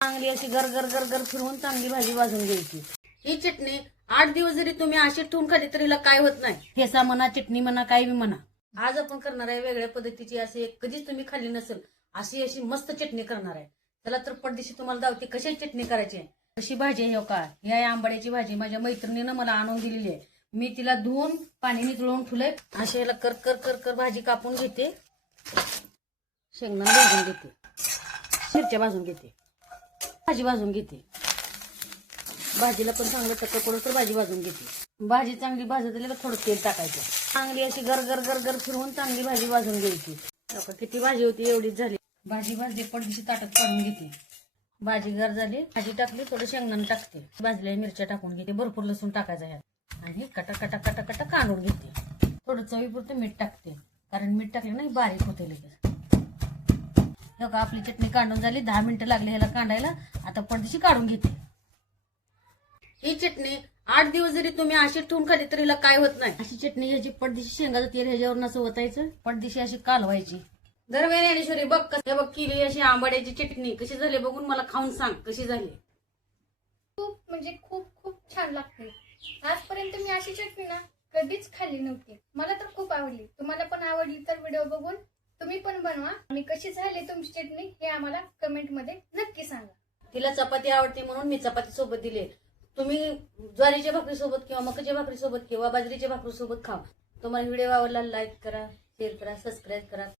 चांगली अशी गर फिरवून चांगली भाजी भाजून घ्यायची। ही चटणी 8 दिवस जरी तुम्ही अशी ठेवून खाली तरी हिला काय होत नाही। ठेसा म्हणा, चटणी म्हणा, काही बी म्हणा। आज आपण करणार आहे वेगळ्या पद्धतीची, अशी कधीच तुम्ही खाल्ली नसेल अशी मस्त चटणी करणार आहे। चला तर पडदिशी तुम्हाला दावते कशी चटणी करायची आहे। कशी भाजी आहे का, ही आहे आंबाड्याची भाजी। माझ्या मैत्रिणीनं मला आणून दिलेली आहे। मी तिला धुवून पाणी निथळून ठेवलंय। अशी याला कर भाजी कापून घेते, शेंगदाणे भाजून घेते, मिरच्या भाजून घेते, भाजी भाजून घेते। भाजीला पण चांगलं टक्कर भाजी भाजून घेते। भाजी चांगली भाजत आली थोडं तेल टाकायचं। चांगली अशी गर फिरवून चांगली भाजी भाजून घ्यायची। किती भाजी होती एवढीच झाली। भाजी भाजली, पडदिशी ताटात काढून घेते। भाजी गार झाली, भाजी टाकली, थोडं शेंगदाणे टाकते, भाजलेल्या मिरच्या टाकून घेते, भरपूर लसूण टाकायचा ह्यात आणि कटा काढून घेते। थोडं चवीपुरतं मीठ टाकते, कारण मीठ टाकले ना बारीक होते लगेच। आपली चटणी काढून झाली, 10 मिनिटं लागली ह्याला काढायला। आता पडदिशी काढून घेते। ही चटणी 8 दिवस जरी तुम्ही अशी ठेवून खाली तरी हिला काय होत नाही। अशी चटणी ह्याची पडदिशी शेंगाचं तेल ह्याच्यावर नसं ओतायचं, पडदिशी अशी कालवायची। दरवेळी ज्ञानेश्वरी बघ कसं बघ केली अशी आंबाड्याची चटणी। कशी झाली बघून मला खाऊन सांग कशी झाली। खूप म्हणजे खूप छान लागते। आजपर्यंत मी अशी चटणी ना कधीच खाल्ली नव्हती। मला तर खूप आवडली। तुम्हाला पण आवडली तर व्हिडिओ बघून तुम्ही पण बनवा आणि कशी झाली तुमची चटणी हे आम्हाला कमेंट मध्ये नक्की सांगा। तिला चपाती आवडते म्हणून मी चपाती सोबत दिले। तुम्ही ज्वारीच्या भाकरी सोबत किंवा मकाच्या भाकरी सोबत किंवा बाजरीच्या भाकरी सोबत खा। तुम्हाला व्हिडिओ आवडला लाईक करा, शेअर करा, सबस्क्राईब करा।